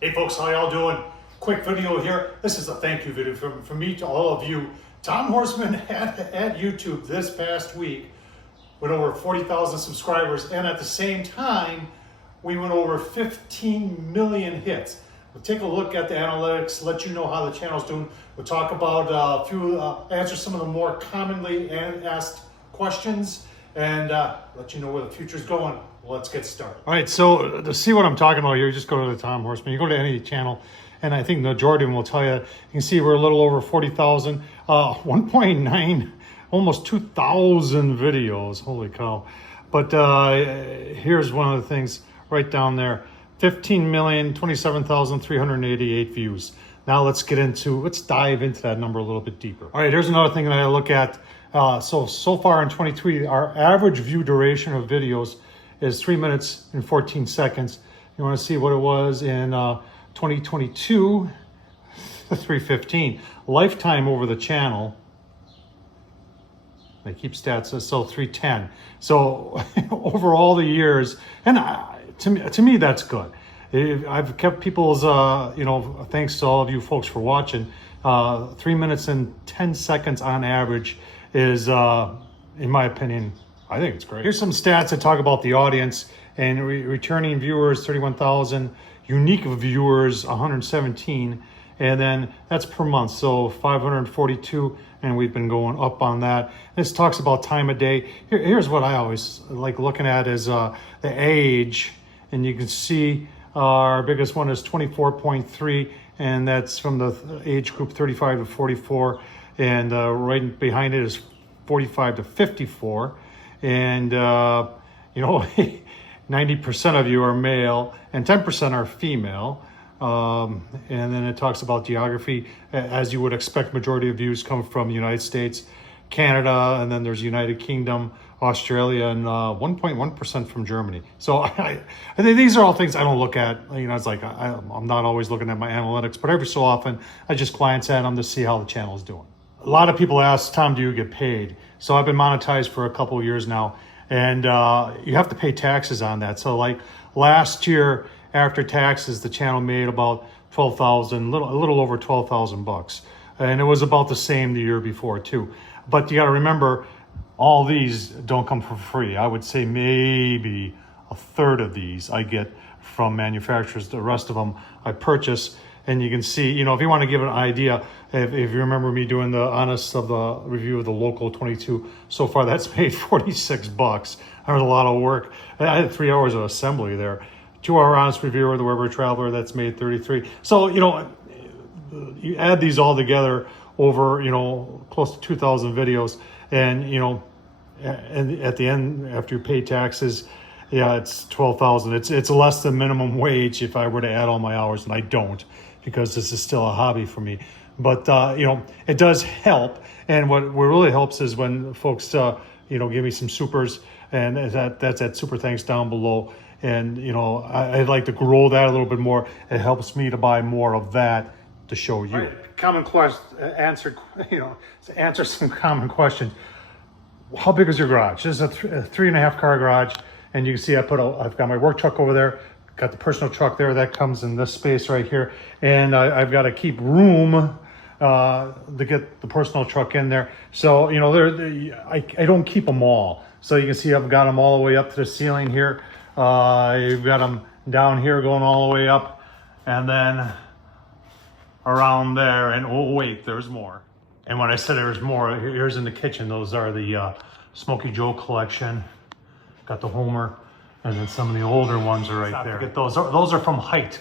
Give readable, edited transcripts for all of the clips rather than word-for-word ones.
Hey folks, how y'all doing? Quick video here. This is a thank you video from me to all of you. Tom Horsman at YouTube this past week with over 40,000 subscribers, and at the same time, we went over 15 million hits. We'll take a look at the analytics, let you know how the channel's doing. We'll talk about answer some of the more commonly asked questions, and let you know where the future's going. Let's get started. All right, so to see what I'm talking about here, you just go to the Tom Horsman. You go to any channel, and I think the majority of them will tell you. You can see we're a little over 40,000, 1.9, almost 2,000 videos. Holy cow! But here's one of the things right down there: 15,027,388 views. Now let's dive into that number a little bit deeper. All right, here's another thing that I look at. So far in 23, our average view duration of videos is 3 minutes and 14 seconds. You want to see what it was in 2022, 315. Lifetime over the channel, they keep stats, so 310. So over all the years, and to me that's good. I've kept people's, thanks to all of you folks for watching, 3 minutes and 10 seconds on average is, in my opinion, I think it's great. Here's some stats that talk about the audience. And returning viewers, 31,000. Unique viewers, 117. And then that's per month, so 542. And we've been going up on that. This talks about time of day. Here's what I always like looking at is the age. And you can see our biggest one is 24.3. And that's from the age group 35 to 44. And right behind it is 45 to 54. And 90% of you are male and 10% are female. And then it talks about geography. As you would expect, majority of views come from the United States, Canada, and then there's United Kingdom, Australia, and 1.1% from Germany. So I think these are all things I don't look at. It's like I'm not always looking at my analytics, but every so often I just glance at them to see how the channel is doing. A lot of people ask, Tom, do you get paid? So I've been monetized for a couple of years now, and you have to pay taxes on that. So like last year, after taxes, the channel made about 12,000, a little over 12,000 bucks. And it was about the same the year before too. But you got to remember, all these don't come for free. I would say maybe a third of these I get from manufacturers. The rest of them I purchase. And you can see, if you want to give an idea, if you remember me doing the honest of the review of the Local 22, so far that's made 46 bucks. That was a lot of work. I had 3 hours of assembly there. 2-hour honest review of the Weber Traveler, that's made 33. So, you add these all together over, close to 2,000 videos. And, and at the end, after you pay taxes, yeah, it's 12,000. It's less than minimum wage if I were to add all my hours, and I don't, because this is still a hobby for me. But it does help, and what really helps is when folks give me some supers, and that's at super thanks down below. And I'd like to grow that a little bit more. It helps me to buy more of that to show you. Right. Common question, answer some common questions. How big is your garage? This is a 3.5 car garage, and you can see I've got my work truck over there, got the personal truck there that comes in this space right here, and I've got to keep room to get the personal truck in there. So I don't keep them all. So you can see I've got them all the way up to the ceiling here. You've got them down here going all the way up, and then around there, and oh wait, there's more. And when I said there's more, here's in the kitchen. Those are the Smokey Joe collection. Got the Homer, and then some of the older ones are right there. Get those are from height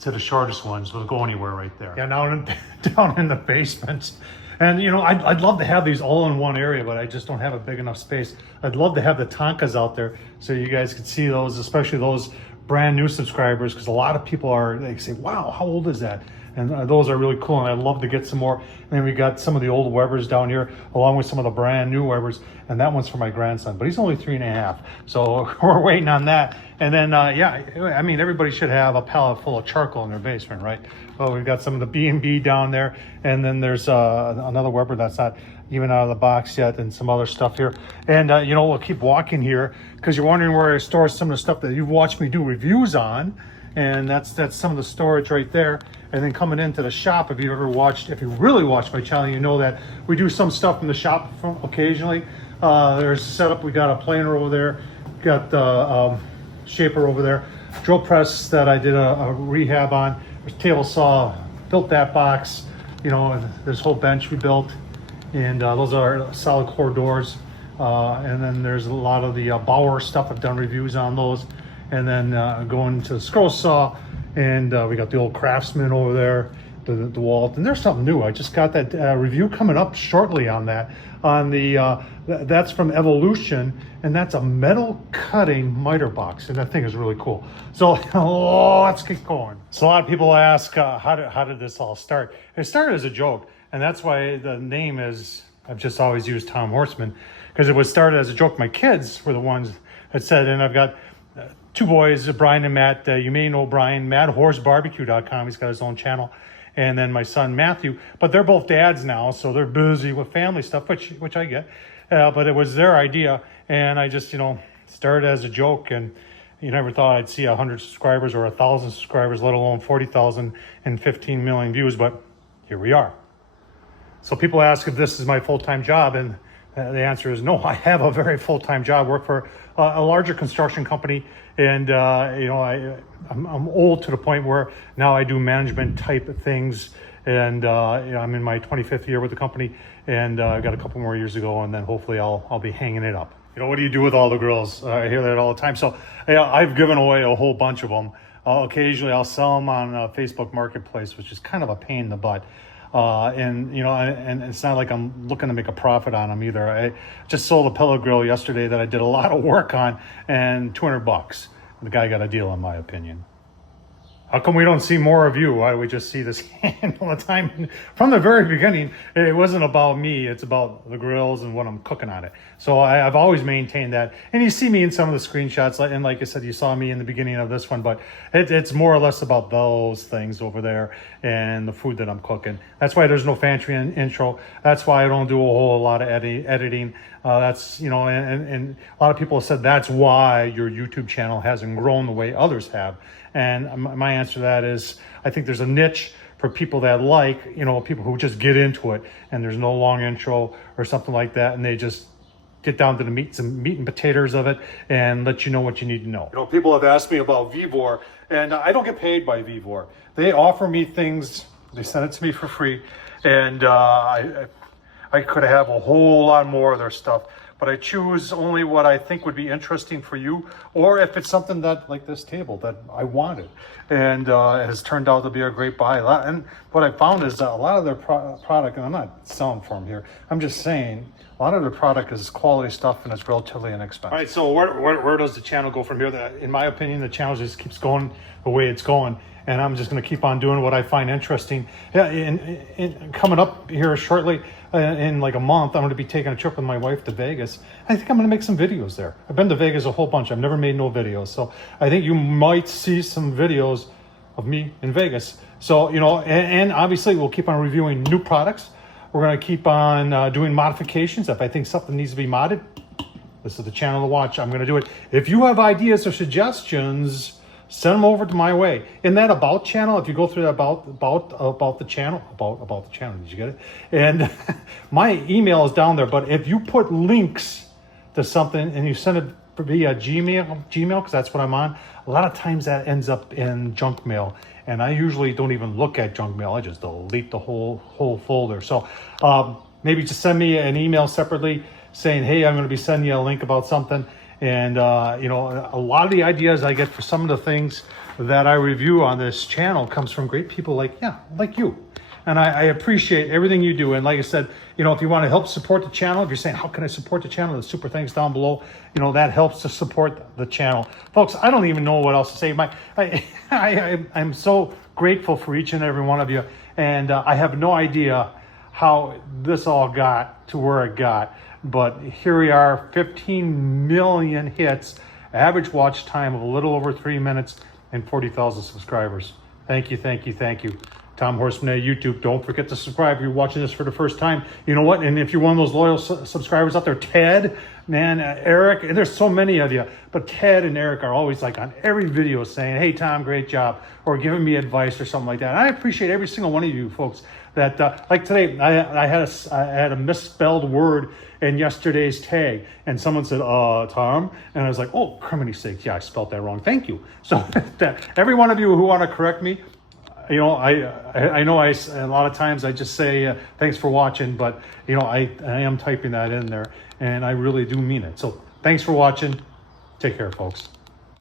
to the shortest ones. They'll go anywhere right there. Yeah, down in the basement. And I'd love to have these all in one area, but I just don't have a big enough space. I'd love to have the Tonkas out there so you guys could see those, especially those brand new subscribers, because a lot of people they say, wow, how old is that? And those are really cool, and I'd love to get some more. And then we got some of the old Webers down here, along with some of the brand new Webers, and that one's for my grandson, but he's only 3.5, so we're waiting on that. And then, everybody should have a pallet full of charcoal in their basement, right? Well, we've got some of the B&B down there, and then there's another Weber that's not even out of the box yet, and some other stuff here. And, we'll keep walking here, because you're wondering where I store some of the stuff that you've watched me do reviews on. and that's some of the storage right there. And then coming into the shop, if you really watched my channel, you know that we do some stuff in the shop occasionally. There's a setup. We got a planer over there, got the shaper over there, drill press that I did a rehab on. There's a table saw, built that box, you know, and this whole bench we built, and those are solid core doors. And then there's a lot of the Bauer stuff. I've done reviews on those. And then going to the scroll saw, and we got the old Craftsman over there, the Walt. And there's something new. I just got that review coming up shortly on that. On the that's from Evolution, and that's a metal cutting miter box, and that thing is really cool. So let's get going. So a lot of people ask, how did this all start? It started as a joke, and that's why the name is. I've just always used Tom Horsman, because it was started as a joke. My kids were the ones that said, and I've got two boys, Brian and Matt. You may know Brian, MadHorseBarbecue.com. He's got his own channel. And then my son, Matthew. But they're both dads now, so they're busy with family stuff, which I get. But it was their idea. And I just, started as a joke. And you never thought I'd see 100 subscribers or 1,000 subscribers, let alone 40,000 and 15 million views. But here we are. So people ask if this is my full-time job, and the answer is no. I have a very full-time job. I work for a larger construction company, and I'm old to the point where now I do management type of things, and I'm in my 25th year with the company, and I got a couple more years to go, and then hopefully I'll be hanging it up. What do you do with all the grills? I hear that all the time. So I've given away a whole bunch of them. Occasionally I'll sell them on Facebook Marketplace, which is kind of a pain in the butt. And it's not like I'm looking to make a profit on them either. I just sold a pellet grill yesterday that I did a lot of work on, and $200. The guy got a deal, in my opinion. How come we don't see more of you? Why do we just see this hand all the time? From the very beginning, it wasn't about me. It's about the grills and what I'm cooking on it. So I've always maintained that. And you see me in some of the screenshots. And like I said, you saw me in the beginning of this one. But it's more or less about those things over there and the food that I'm cooking. That's why there's no fancy intro. That's why I don't do a whole lot of editing. That's, and a lot of people have said that's why your YouTube channel hasn't grown the way others have. And my answer to that is, I think there's a niche for people that people who just get into it, and there's no long intro or something like that, and they just get down to the meat and potatoes of it and let you know what you need to know. People have asked me about Vevor, and I don't get paid by Vevor. They offer me things, they send it to me for free, and I could have a whole lot more of their stuff. But I choose only what I think would be interesting for you, or if it's something that, like this table, that I wanted, and it has turned out to be a great buy. And what I found is that a lot of their product, and I'm not selling for them here, I'm just saying, a lot of their product is quality stuff, and it's relatively inexpensive. All right, so where does the channel go from here? In my opinion, the channel just keeps going the way it's going, and I'm just going to keep on doing what I find interesting. And coming up here shortly, in like a month, I'm going to be taking a trip with my wife to Vegas. I think I'm going to make some videos there. I've been to Vegas a whole bunch. I've never made no videos. So I think you might see some videos of me in Vegas. So, and obviously we'll keep on reviewing new products. We're going to keep on doing modifications. If I think something needs to be modded, this is the channel to watch. I'm going to do it. If you have ideas or suggestions, send them over to my way. In that About channel, if you go through the about the channel, did you get it? And my email is down there, but if you put links to something and you send it via Gmail, because that's what I'm on, a lot of times that ends up in junk mail. And I usually don't even look at junk mail. I just delete the whole folder. So maybe just send me an email separately saying, hey, I'm going to be sending you a link about something. And, a lot of the ideas I get for some of the things that I review on this channel comes from great people like you. And I appreciate everything you do. And like I said, if you want to help support the channel, if you're saying, how can I support the channel? The super thanks down below, that helps to support the channel. Folks, I don't even know what else to say. I'm so grateful for each and every one of you. And I have no idea how this all got to where it got. But here we are, 15 million hits, average watch time of a little over 3 minutes, and 40,000 subscribers. Thank you. Tom Horsman at YouTube. Don't forget to subscribe if you're watching this for the first time. You know what? And if you're one of those loyal subscribers out there, Ted, man, Eric, and there's so many of you, but Ted and Eric are always like on every video saying, hey, Tom, great job, or giving me advice or something like that. And I appreciate every single one of you folks that, like today, I had a misspelled word in yesterday's tag, and someone said, Tom, and I was like, oh, criminy sakes, yeah, I spelled that wrong. Thank you. So every one of you who want to correct me, you know, I know a lot of times I just say, thanks for watching, but, you know, I am typing that in there, and I really do mean it. So thanks for watching. Take care, folks.